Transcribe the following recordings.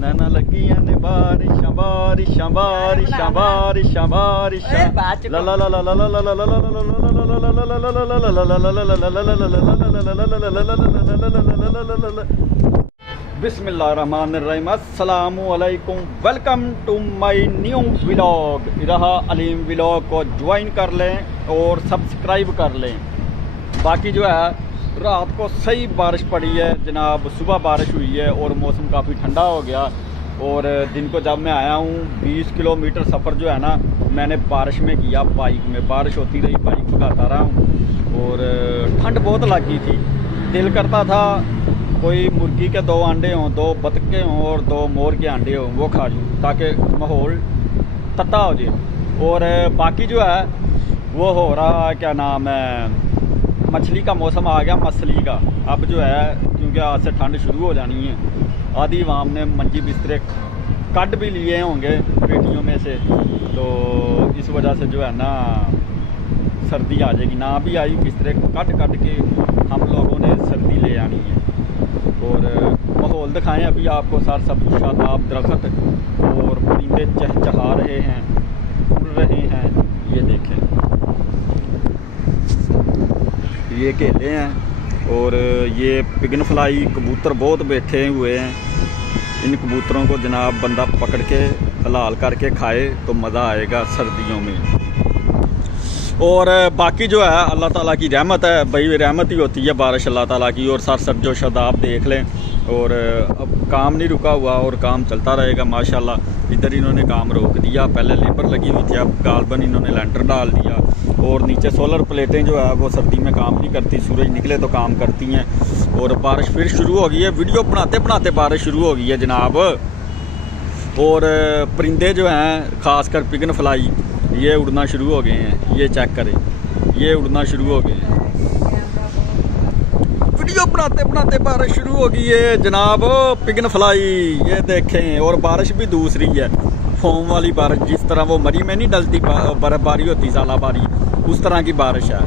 नैना लगियां ने बारिशां बारिशां बारिशां बारिशां बारिशां ला ला ला ला ला ला ला ला ला। बिस्मिल्लाहिर्रहमानिर्रहीम, अस्सलामु अलैकुम, welcome to my new vlog. रहा अलीम व्लॉग को ज्वाइन कर लें और सब्सक्राइब कर लें। बाकी जो है रात को सही बारिश पड़ी है जनाब, सुबह बारिश हुई है और मौसम काफ़ी ठंडा हो गया। और दिन को जब मैं आया हूँ 20 किलोमीटर सफ़र जो है ना मैंने बारिश में किया। बाइक में बारिश होती रही, बाइक भगाता रहा हूँ और ठंड बहुत लगी थी। दिल करता था कोई मुर्गी के 2 अंडे हों, 2 बतखें हों और 2 मोर के अंडे हों, वो खा लूँ ताकि माहौल तत्ता हो जाए। और बाकी जो है वो हो रहा है, क्या नाम है, मछली का मौसम आ गया, मछली का। अब जो है क्योंकि आज से ठंड शुरू हो जानी है, आधी आवाम ने मंजी बिस्तरे कट भी लिए होंगे पेटियों में से, तो इस वजह से जो है ना सर्दी आ जाएगी। ना भी आई, बिस्तरे कट के हम लोगों ने सर्दी ले आनी है। और माहौल दिखाएं अभी आपको, सार सब शादाब दरख्त और परिंदे चहचहा रहे हैं, उड़ रहे हैं। ये देखें, ये केले हैं और ये पिगन फ्लाई कबूतर बहुत बैठे हुए हैं। इन कबूतरों को जनाब बंदा पकड़ के हलाल करके खाए तो मज़ा आएगा सर्दियों में। और बाकी जो है अल्लाह ताला की रहमत है भाई, रहमत ही होती है बारिश अल्लाह ताला की। और सर जो शदाब देख लें। और अब काम नहीं रुका हुआ और काम चलता रहेगा माशाल्लाह। इधर इन्होंने काम रोक दिया, पहले लेबर लगी हुई थी, अब गालबन इन्होंने लेंटर डाल दिया। और नीचे सोलर प्लेटें जो है वो सर्दी में काम नहीं करती, सूरज निकले तो काम करती हैं। और बारिश फिर शुरू हो गई है, वीडियो बनाते बनाते बारिश शुरू हो गई है जनाब। और परिंदे जो हैं ख़ासकर पिगन फ्लाई ये उड़ना शुरू हो गए हैं। ये चेक करें, ये उड़ना शुरू हो गए हैं। वीडियो बनाते बनाते बारिश शुरू हो गई है जनाब। पिगन फ्लाई ये देखें। और बारिश भी दूसरी है, फोम वाली बारिश, जिस तरह वो मरी में नहीं डलती बर्फबारी होती सालाबारी, उस तरह की बारिश है।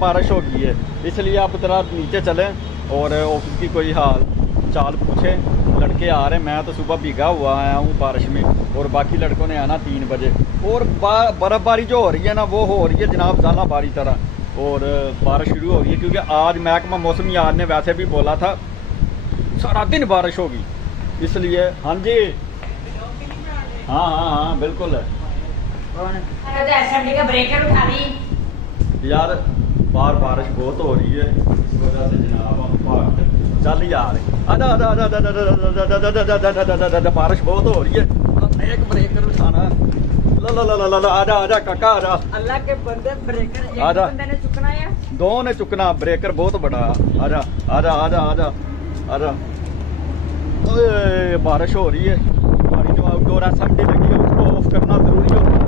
बारिश हो गई है इसलिए आप ज़रा नीचे चलें और ऑफिस की कोई हाल चाल पूछें। लड़के आ रहे हैं, मैं तो सुबह भीगा हुआ आया हूँ बारिश में, और बाकी लड़कों ने आना 3 बजे। और बर्फबारी जो हो रही है ना वो हो रही है जनाब झालाबारी तरह। और बारिश शुरू हो गई है क्योंकि आज महकमा मौसमियात ने वैसे भी बोला था सारा दिन बारिश होगी, इसलिए। हाँ जी, हाँ हाँ हाँ बिल्कुल है यार, बाहर बारिश बहुत हो रही है इस वजह से जनाब हम भागते चल यार। बारिश बहुत हो रही है, एक ब्रेकर उठाना। ला ला ला ला ला, आजा आजा काका आजा। अल्लाह के बंदे ब्रेकर एक बंदे ने चुकना है, 2 ने चुकना, ब्रेकर बहुत बड़ा। आजा आजा आजा आजा आजा। ओए बारिश हो रही है, हमारी जो आउटडोर असेंबली लगी है उसको ऑफ करना जरूरी होगा।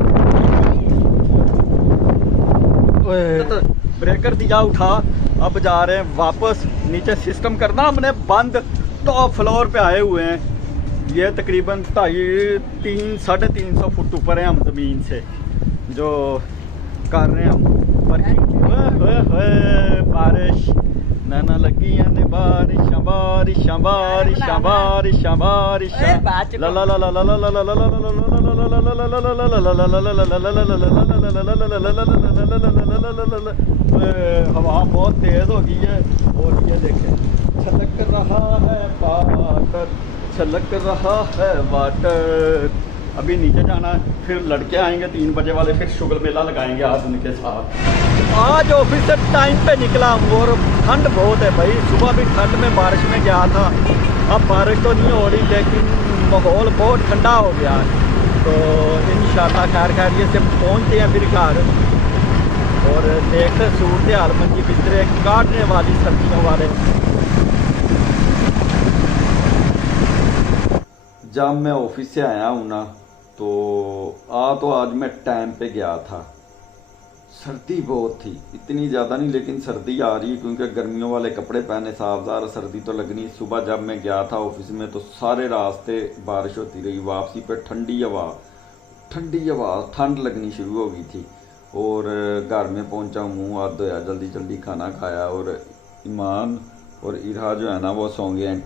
ब्रेकर दिया उठा, अब जा रहे हैं वापस नीचे। सिस्टम करना हमने बंद, टॉप फ्लोर पे आए हुए हैं। ये तकरीबन 250-350 फुट ऊपर है हम ज़मीन से, जो कर रहे हैं हम। बारिश नैना लगी ने बारिशां बारिशां बारिशां बारिशां बारिशां ला ला ला ला ला ला ला ला ला ला। हवा बहुत तेज हो गई है और ये देखें छलक रहा है वाटर, छलक रहा है वाटर। अभी नीचे जाना है, फिर लड़के आएंगे 3 बजे वाले, फिर शुगर मेला लगाएंगे आज उनके साथ। आज ऑफिस से टाइम पे निकला और ठंड बहुत है भाई। सुबह भी ठंड में बारिश में गया था, अब बारिश तो नहीं हो रही लेकिन माहौल बहुत ठंडा हो गया है। तो इंशाल्लाह खैर खैरियत से पहुँचते हैं फिर घर और देखते सूरत हाल। मंजी बिस्तरे काटने वाली सर्दियों वाले। जब मैं ऑफिस से आया हूँ ना तो आज मैं टाइम पे गया था। सर्दी बहुत थी, इतनी ज़्यादा नहीं लेकिन सर्दी आ रही है क्योंकि गर्मियों वाले कपड़े पहने, साफदार, सर्दी तो लगनी। सुबह जब मैं गया था ऑफिस में तो सारे रास्ते बारिश होती रही, वापसी पे ठंडी हवा ठंड लगनी शुरू हो गई थी। और घर में पहुंचा, मुँह हाथ धोया, जल्दी जल्दी खाना खाया। और ईमान और इरहा जो है ना वो सौ गए हैं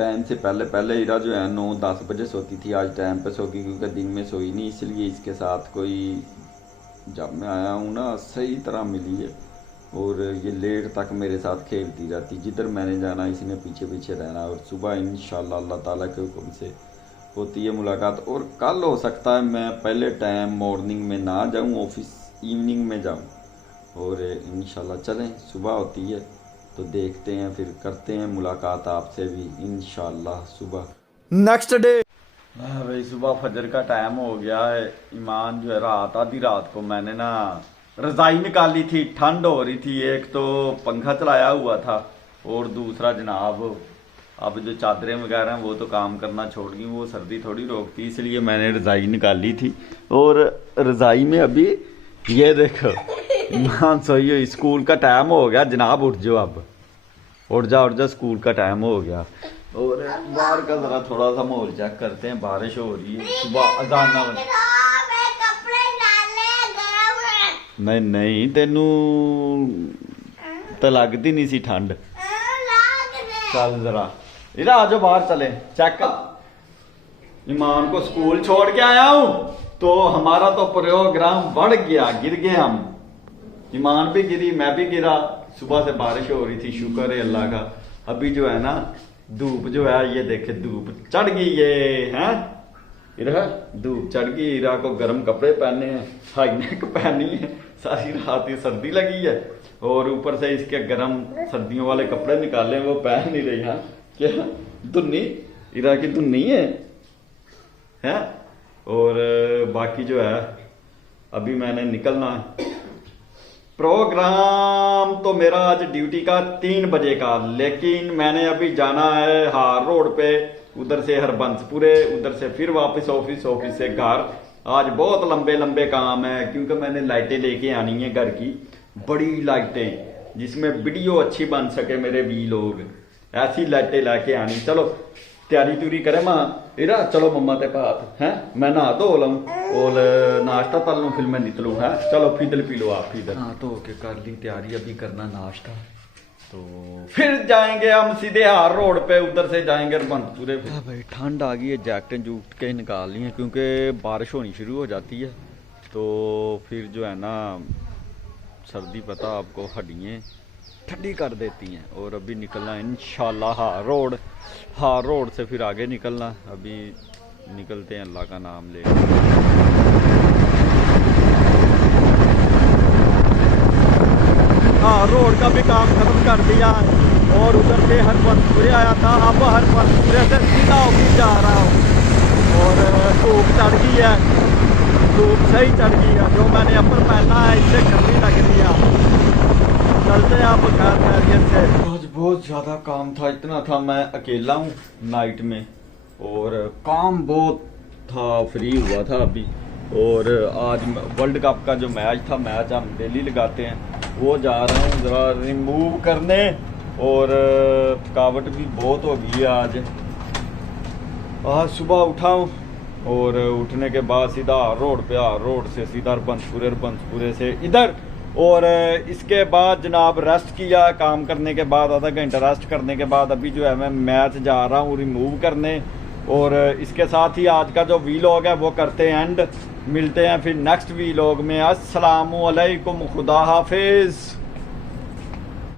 टाइम से पहले पहले इरा जो है 9-10 बजे सोती थी, आज टाइम पे सो गई क्योंकि दिन में सोई नहीं, इसलिए इसके साथ कोई जब मैं आया हूँ ना सही तरह मिली है और ये लेट तक मेरे साथ खेलती रहती, जिधर मैंने जाना इसने पीछे पीछे रहना। और सुबह इंशाल्लाह अल्लाह ताला के हुक्म से होती है मुलाकात। और कल हो सकता है मैं पहले टाइम मॉर्निंग में ना जाऊँ ऑफिस, इवनिंग में जाऊँ, और इंशाल्लाह चलें सुबह होती है तो देखते हैं, फिर करते हैं मुलाकात आपसे भी इंशाल्लाह सुबह नेक्स्ट डे। हाँ भाई सुबह फजर का टाइम हो गया है। ईमान जो है रात आधी रात को मैंने ना रज़ाई निकाली थी, ठंड हो रही थी, एक तो पंखा चलाया हुआ था और दूसरा जनाब अब जो चादरें वगैरह हैं वो तो काम करना छोड़ गई, वो सर्दी थोड़ी रोकती, इसलिए मैंने रज़ाई निकाली थी। और रज़ाई में अभी ये देखो ईमान सोई हुई, स्कूल का टाइम हो गया जनाब, उठ जाओ अब, उठ जा स्कूल का टाइम हो गया। और बाहर का जरा थोड़ा सा माहौल चेक करते हैं, बारिश हो रही है, सुबह अजान ना नहीं नहीं तेनू तो लगती नहीं सी ठंड, चल जरा इधर आ जाओ बाहर चले चेक कर। ईमान को स्कूल छोड़ के आया हूँ तो हमारा तो प्रोग्राम बढ़ गया, गिर गए हम, ईमान भी गिरी मैं भी गिरा। सुबह से बारिश हो रही थी, शुक्र है अल्लाह का। अभी जो है ना धूप जो है ये देखे धूप चढ़ गई, ये है इरा धूप चढ़ गई। इरा को गर्म कपड़े पहने हैं, हाई नेक पहनी है, सारी रात ही सर्दी लगी है और ऊपर से इसके गर्म सर्दियों वाले कपड़े निकाले वो पहन नहीं रही है। क्या धुन्नी इरा की धुन्नी है। और बाकी जो है अभी मैंने निकलना है, प्रोग्राम तो मेरा आज ड्यूटी का 3 बजे का, लेकिन मैंने अभी जाना है हार रोड पे, उधर से हरबंसपुरे, उधर से फिर वापस ऑफिस, ऑफिस से घर। आज बहुत लंबे लंबे काम है क्योंकि मैंने लाइटें लेके आनी है, घर की बड़ी लाइटें जिसमें वीडियो अच्छी बन सके मेरे भी लोग, ऐसी लाइटें लेके आनी। चलो तैयारी तुरी करे मां इरा, चलो मम्मा ते पास है, मैं नहा धो लूं और नाश्ता तल लूं, फिर मैं निकलूं है। चलो फिदल पी लो आप, फिदल हाँ धो के कर ली तैयारी, अभी करना नाश्ता, तो फिर जाएंगे हम सीधे हार रोड पे, उधर से जाएंगे रबंतपुरे। भाई ठंड आ गई है, जैकेटें जूट के निकाल ली हैं क्योंकि बारिश होनी शुरू हो जाती है, तो फिर जो है ना सर्दी पता आपको हड्डियाँ ठंडी कर देती हैं। और अभी निकलना इंशाल्लाह हार रोड से फिर आगे निकलना, अभी निकलते हैं अल्लाह का नाम ले। हाँ रोड का भी काम खत्म कर दिया और उधर से हरबंसपुरे आया था, अब हरबंसपुरे से सीधा ऑफिस जा रहा हूँ। और धूप चढ़ गई है, धूप सही चढ़ गई है, जो मैंने अपर पहना है इससे गर्मी लग रही है। चलते हैं आप खैरियत से। आज बहुत ज़्यादा काम था, इतना था मैं अकेला हूँ नाइट में और काम बहुत था, फ्री हुआ था अभी। और आज वर्ल्ड कप का जो मैच था, मैच हम डेली लगाते हैं, वो जा रहा हूँ ज़रा रिमूव करने। और थकावट भी बहुत हो गई है आज सुबह उठा हूँ और उठने के बाद सीधा रोड पे, रोड से सीधा बंसपुरे से इधर। और इसके बाद जनाब रेस्ट किया, काम करने के बाद आधा घंटा रेस्ट करने के बाद अभी जो है मैं मैच जा रहा हूँ रिमूव करने। और इसके साथ ही आज का जो वीलॉग है वो करते हैं एंड, मिलते हैं फिर नेक्स्ट वीलॉग में। अस्सलामु अलैकुम, खुदा हाफिज़।